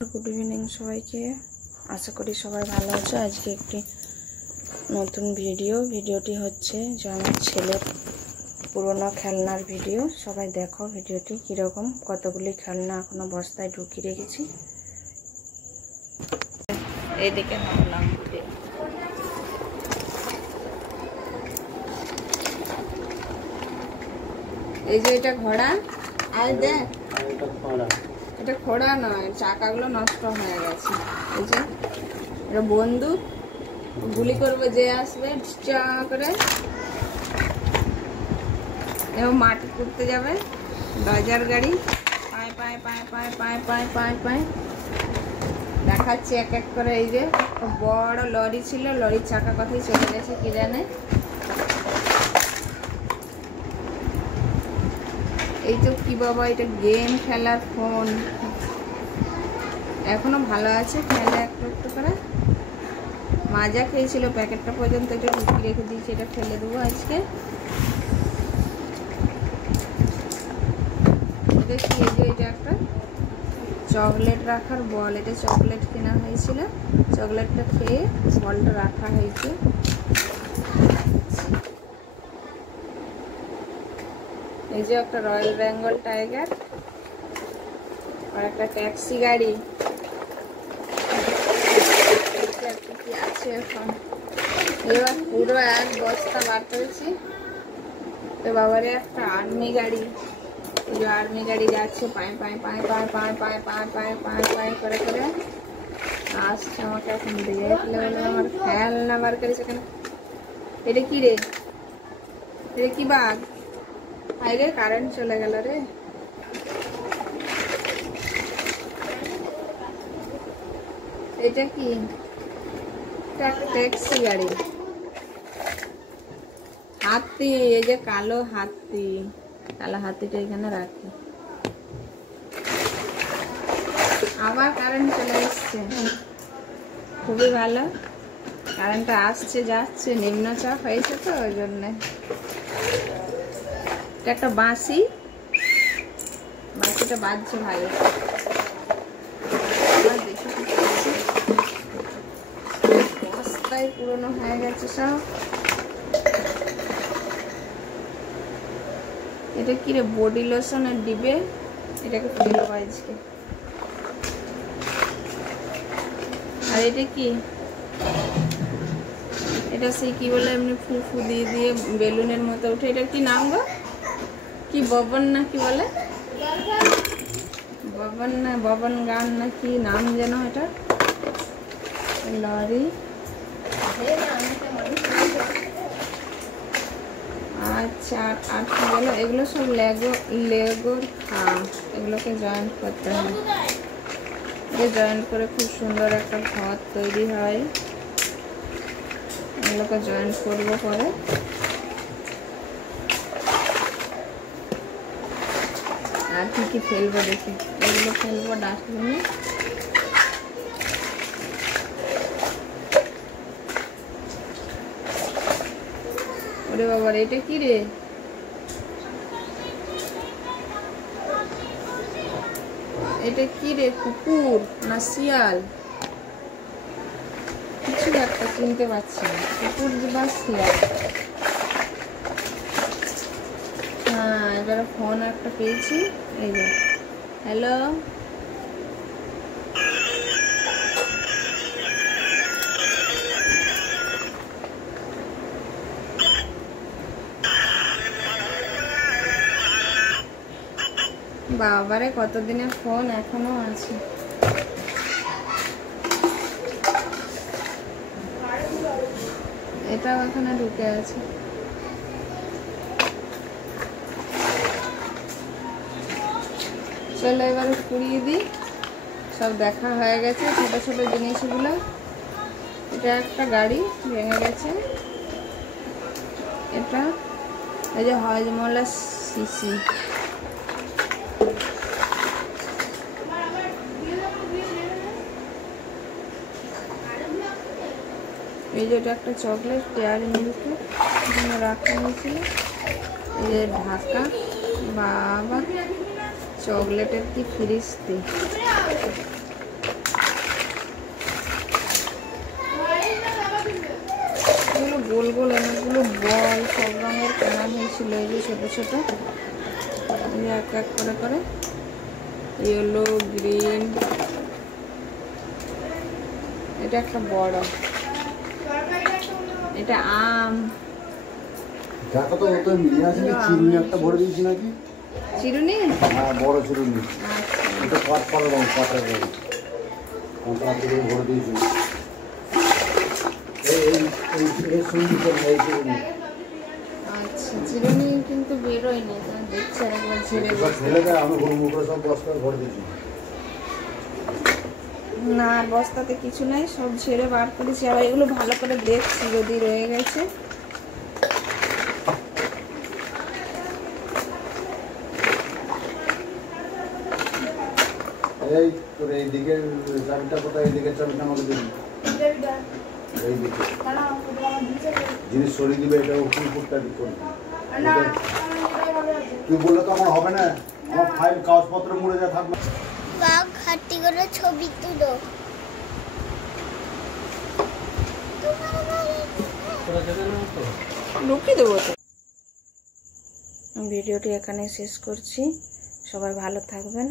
Good evening सबाइके आशा करी सबाई भालो आछो। आज के एकटी नतून भिडियोटी होच्छे जे आमार छेलेर पुरानो खेलनार भिडियो। सबाई देखो भिडियोटी किरकम, कतगुली खेलना एखोनो बस्ताय ढुकिये रेखेछि। एदिके नामलाम এই যে এটা ঘোড়া আর দেখ এটা ঘোড়া, এটা ঘোড়া নয়, চাকাগুলো নষ্ট হয়ে গেছে। এই যে এটা বন্দুক, গুলি করবে যে আসবে চা করে। এবং মাটি করতে যাবে, বাজার গাড়ি পায় পায় পায় পায় পায় পায় পায় পায় দেখাচ্ছে এক এক করে। এই যে বড় লরি ছিল, লরির চাকা কথাই চলে গেছে কি জানে। এই তো কি বাবা, এটা গেম খেলার ফোন, এখনো ভালো আছে, খেলে একটু একটু করে। মাজা খেয়েছিল প্যাকেটটা পর্যন্ত, এটা ঢুকিয়ে রেখে দিয়েছি, এটা ফেলে দেবো আজকে। এটা কি, এই যে এটা একটা চকলেট রাখার বল, এটা চকলেট কেনা হয়েছিল, চকলেটটা খেয়ে বলটা রাখা হয়েছে। এই যে একটা রয়্যাল বেঙ্গল টাইগার আর একটা ট্যাক্সি গাড়ি আছে। এখন এবার পুরো এক বস্তা বার করেছি। তো বাবারে একটা আর্মি গাড়ি, এই যে আর্মি গাড়ি যাচ্ছে পায়ে পায়ে পায়ে পায়ে পায়ে পায়ে পায়ে পায়ে পায়ে পায়ে করে করে আসছে আমাকে এখন দিয়ে ফেলে। আমার খেলনা বার করেছে কেন? এটা কি রে, এটা কি বাঘ? আরে কারেন্ট চলে গেল রে। এটা কি, ট্যাক্সি গাড়ি। হাতি, এই যে কালো হাতি, কালো হাতিটা এখানে রাখি। আবার কারেন্ট চলে এসছে, খুবই ভালো। কারেন্টটা আসছে যাচ্ছে, নিম্নচাপ হয়েছে তো ওই জন্যে। একটা বাঁশি, বাঁশিটা বাজছে ভালো। বস্তায় পুরনো হয়ে গেছে সব। এটা কি রে, বডি লোশনের ডিবে, এটাকে ফেলবো আজকে। আর এটা কি, এটা সেই কি বলে এমনি ফু দিয়ে দিয়ে বেলুনের মতো উঠে। এটা কি নাম গো, কি ববন না কি বলে, ববন না ববন গান না কি নাম যেন এটা। লরি, আচ্ছা আর কি বলো, এগুলো সব লেগোর খাম, এগুলোকে জয়েন্ট করতে হয়। জয়েন্ট করে খুব সুন্দর একটা ঘর তৈরি হয়। এগুলোকে জয়েন্ট করবো পরে। আর কি কি ফেলবো দেখি, এগুলো ফেলবো ডাস্টবিনে। ওরে বাবা, এটা কি রে, এটা কি রে, কুকুর না শিয়াল, কিছু একটা চিনতে পারছি না, কুকুর বা শিয়াল। হ্যাঁ, এবারে ফোন একটা পেয়েছি, এই যে হ্যালো। বাবারে কতদিনের ফোন এখনো আছে। এটাও এখানে ঢুকে আছে। চলো এবারে পুড়িয়ে দিই। সব দেখা হয়ে গেছে, ছোট ছোট জিনিসগুলো। এটা একটা গাড়ি ভেঙে গেছে, এটা এই যে হজমলা শিশি। এই যে এটা একটা চকলেট ডেয়ারি মিল্কে রাখা হয়েছিল। এই যে ঢাকা, বাবা চকলেটের কি ফ্রিস্তি। ছিল এই যে ছোট ছোট, এক এক করে করে ইয়েলো গ্রিন। এটা একটা বড়, এটা আম। দেখো তো ওটা নিয়ে আসলে চিরুনি একটা ভরে দিয়েছি নাকি? চিরুনি? হ্যাঁ বড় চিরুনি। এটা কাঠ পাড়া রঙ, কাঠের রঙ কন্ট্রাক্ট দিয়ে ভরে দিয়েছি। এই চিরুনি। আচ্ছা, চিরুনি কিন্তু বেরোয় না, দেখছি আর একবার ঝেড়ে। ফেলে দেয়, আমি হুড়মুড় করে সব বস্তা ভরে দিয়েছি। না, বস্তাতে কিছু নাই, সব ঝেড়ে বার করেছি। আবার এগুলো ভালো করে দেখছি যদি রয়ে গেছে। এই তোর এই দিকের চাবিটা কোথায়? এই দিকের চাবিটা আমাকে দিবি। এই দিকে জিনিস সরিয়ে দিবে, এটা উপরটা করবি। তুই বললে তো আমার হবে না, আমার ফাইল কাগজপত্র মুড়ে যা থাকবে। বাঘ হাতি করে ছবি তুলো। লুকিয়ে দেবো তো। ভিডিওটি এখানে শেষ করছি। সবাই ভালো থাকবেন।